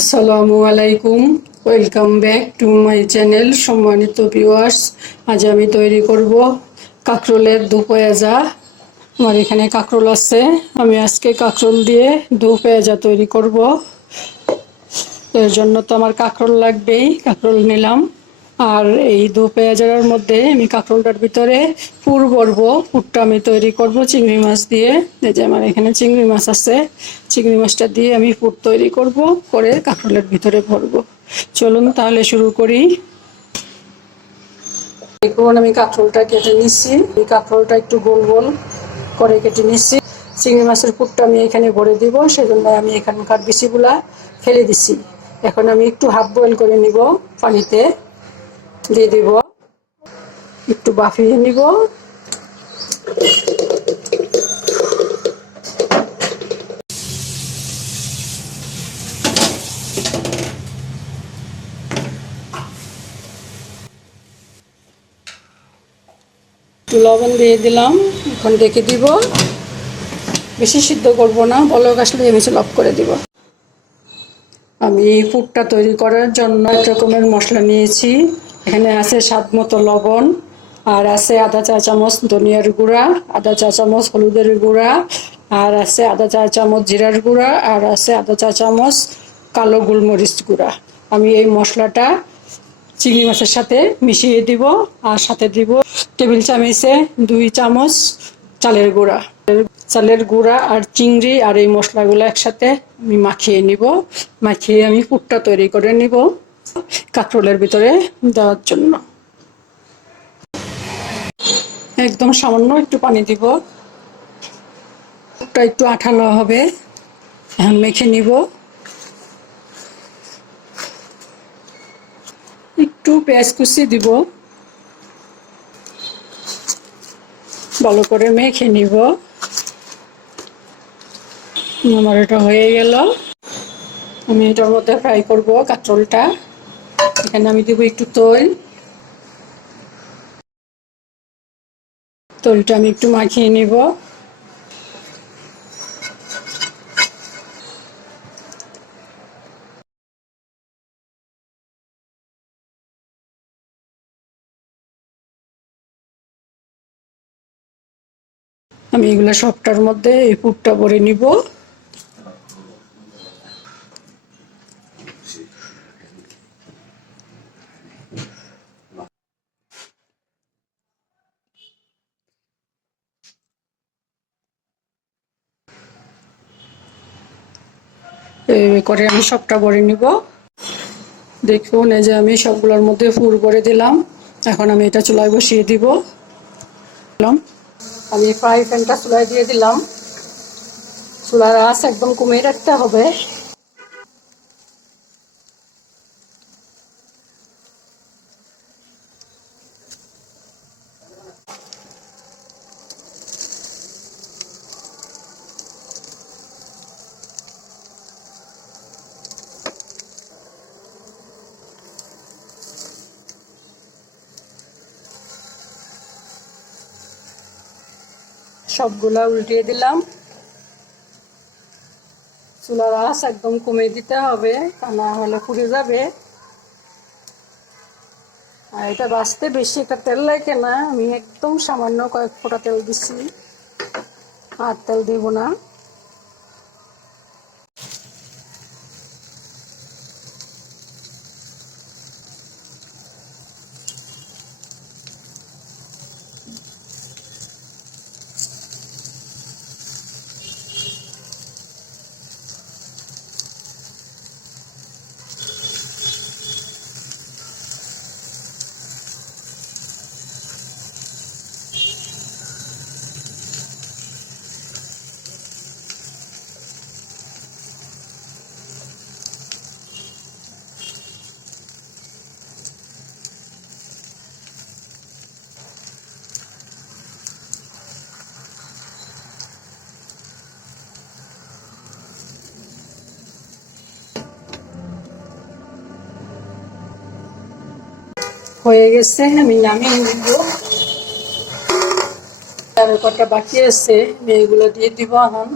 আসসালামু আলাইকুম। Welcome back to my channel. সম্মানিত ভিউয়ার্স, আজ আমি তৈরি করব কাঁকরোলের দো পেঁয়াজা। আমার এখানে কাঁকরোল আছে, আমি আজকে কাঁকরোল দিয়ে দো পেঁয়াজা তৈরি করব। এর জন্য তো আমার কাঁকরোল লাগবেই, কাঁকরোল নিলাম। আর এই দো পেঁয়াজার মধ্যে আমি কাঁকরোলটার ভিতরে পুর ভরবো। পুরটা আমি তৈরি করব চিংড়ি মাছ দিয়ে। এই যে আমার এখানে চিংড়ি মাছ আছে, চিংড়ি মাছটা দিয়ে আমি পুর তৈরি করব, করে কাঁকরোলের ভিতরে ভরবো। চলুন তাহলে শুরু করি। দেখুন আমি কাঁকরোলটা কেটে নিচ্ছি, এই কাঁকরোলটা একটু গোল গোল করে কেটে নিচ্ছি। চিংড়ি মাছের পুরটা আমি এখানে ভরে দিব, সেজন্য আমি এখানকার বিচিগুলা ফেলে দিছি। এখন আমি একটু হাফ বয়েল করে নিব, পানিতে দিয়ে দিব, একটু বাফিয়ে নিব। একটু লবণ দিয়ে দিলাম, এখন রেখে দিব। বেশি সিদ্ধ করব না, বলক আসলে আমি অফ করে দিব। আমি পুরটা তৈরি করার জন্য এক রকমের মশলা নিয়েছি। এখানে আছে স্বাদ মতো লবণ, আর আছে আধা চা চামচ ধনিয়ার গুঁড়া, আধা চা চামচ হলুদের গুঁড়া, আর আছে আধা চা চামচ জিরার গুঁড়া, আর আছে আধা চা চামচ কালো গোলমরিচ গুঁড়া। আমি এই মশলাটা চিংড়ি মাছের সাথে মিশিয়ে দিব, আর সাথে দিব টেবিল চামচে 2 চামচ চালের গুঁড়া। চালের গুঁড়া আর চিংড়ি আর এই মশলাগুলো একসাথে আমি মাখিয়ে নিব। মাখিয়ে আমি পুরটা তৈরি করে নিব কাঁকরোলের ভিতরে দেওয়ার জন্য। একদম সামান্য একটু পানি দিব, পুরটা একটু আঠালো হবে। এখন মেখে নিব, একটু পেঁয়াজ কুচি দিব, ভালো করে মেখে নিব। আমার এটা হয়ে গেল। আমি এটার মধ্যে ফ্রাই করব কাঁকরোলটা। এখানে আমি দিব একটু তৈলটা আমি একটু মাখিয়ে নিব। আমি এগুলো সবটার মধ্যে এই পুরটা ভরে নিব। এই করে আমি সবটা ভরে নিব। দেখুন এই যে আমি সবগুলোর মধ্যে পুর ভরে দিলাম। এখন আমি এটা চুলায় বসিয়ে দিব। আমি ফ্রাই প্যানটা চুলায় দিয়ে দিলাম। চুলার আঁচ একদম কমিয়ে রাখতে হবে। সবগুলা উল্টিয়ে দিলাম। চুলার আঁচ একদম কমিয়ে দিতে হবে, তা না হলে পুড়ে যাবে। আর এটা বাঁচতে বেশি একটা তেল লাগে না, আমি একদম সামান্য কয়েক ফোঁটা তেল দিচ্ছি, আর তেল দিব না। হয়ে গেছে, আমি নামিয়ে নিব। আর কটা বাকি আছে, আমি এগুলো দিয়ে দিব এখন।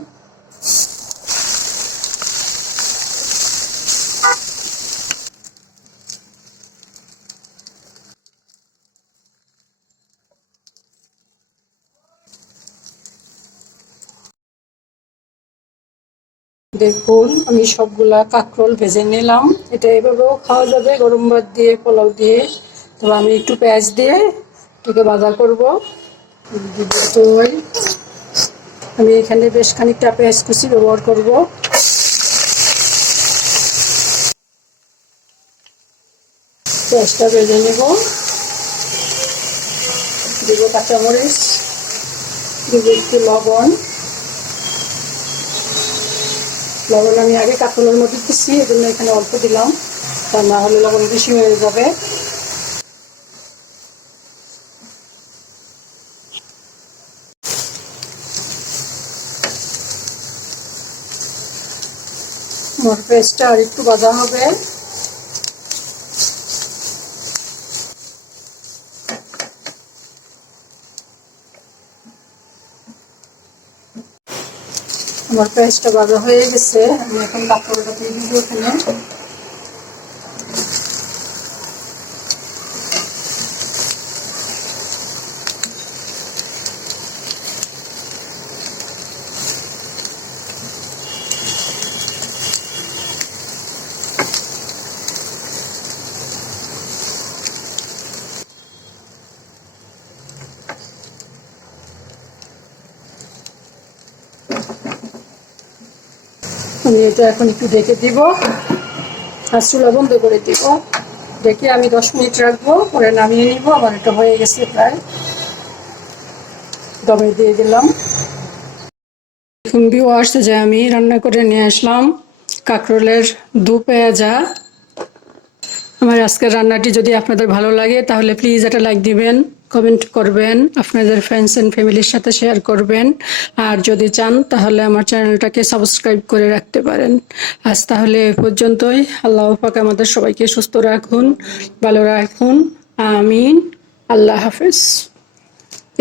দেখুন আমি সবগুলা কাঁকরোল ভেজে নিলাম। এটা এভাবেও খাওয়া যাবে গরম ভাত দিয়ে, পোলাও দিয়ে। তবে আমি একটু পেঁয়াজ দিয়ে এটাকে ভাজা করব। দই, আমি এখানে বেশ খানিকটা পেঁয়াজ কুচি ব্যবহার করব। পেঁয়াজটা ভেজে নেব। দেব কাঁচামরিচ, দেব একটু লবণ। লবণ আমি আগে কাঁকরোলের মধ্যে দিচ্ছি, এই জন্য এখানে অল্প দিলাম, তা না হলে লবণ বেশি হয়ে যাবে। আমার পেঁয়াজটা আর একটু ভাজা হবে। আমার পেঁয়াজটা ভাজা হয়ে গেছে, আমি এখন কাঁকরোলটা দিয়ে দিব এখানে। আমি এটা এখন একটু ঢেকে দিব, আর চুলা বন্ধ করে দিব। ঢেকে আমি 10 মিনিট রাখবো, পরে নামিয়ে নিব। আমার এটা হয়ে গেছে প্রায়, দমে দিয়ে দিলাম। এখন ভিউয়ার্স, যে আমি রান্না করে নিয়ে আসলাম কাঁকরোলের দু পেঁয়াজা। আমার আজকের রান্নাটি যদি আপনাদের ভালো লাগে তাহলে প্লিজ একটা লাইক দিবেন, কমেন্ট করবেন, আপনাদের ফ্রেন্ডস অ্যান্ড ফ্যামিলির সাথে শেয়ার করবেন। আর যদি চান তাহলে আমার চ্যানেলটাকে সাবস্ক্রাইব করে রাখতে পারেন। আজ তাহলে এ পর্যন্তই। আল্লাহ পাক আমাদের সবাইকে সুস্থ রাখুন, ভালো রাখুন, আমিন। আল্লাহ হাফেজ।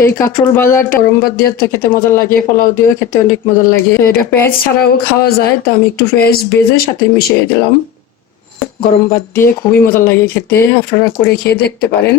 এই কাঁকরোল ভাজাটা গরম ভাত দিয়ে তো খেতে মজা লাগে, পোলাও দিয়েও খেতে অনেক মজা লাগে। এটা পেঁয়াজ ছাড়াও খাওয়া যায়, তো আমি একটু পেঁয়াজ ভেজে সাথে মিশিয়ে দিলাম। গরম ভাত দিয়ে খুবই মজা লাগে খেতে, আপনারা করে খেয়ে দেখতে পারেন।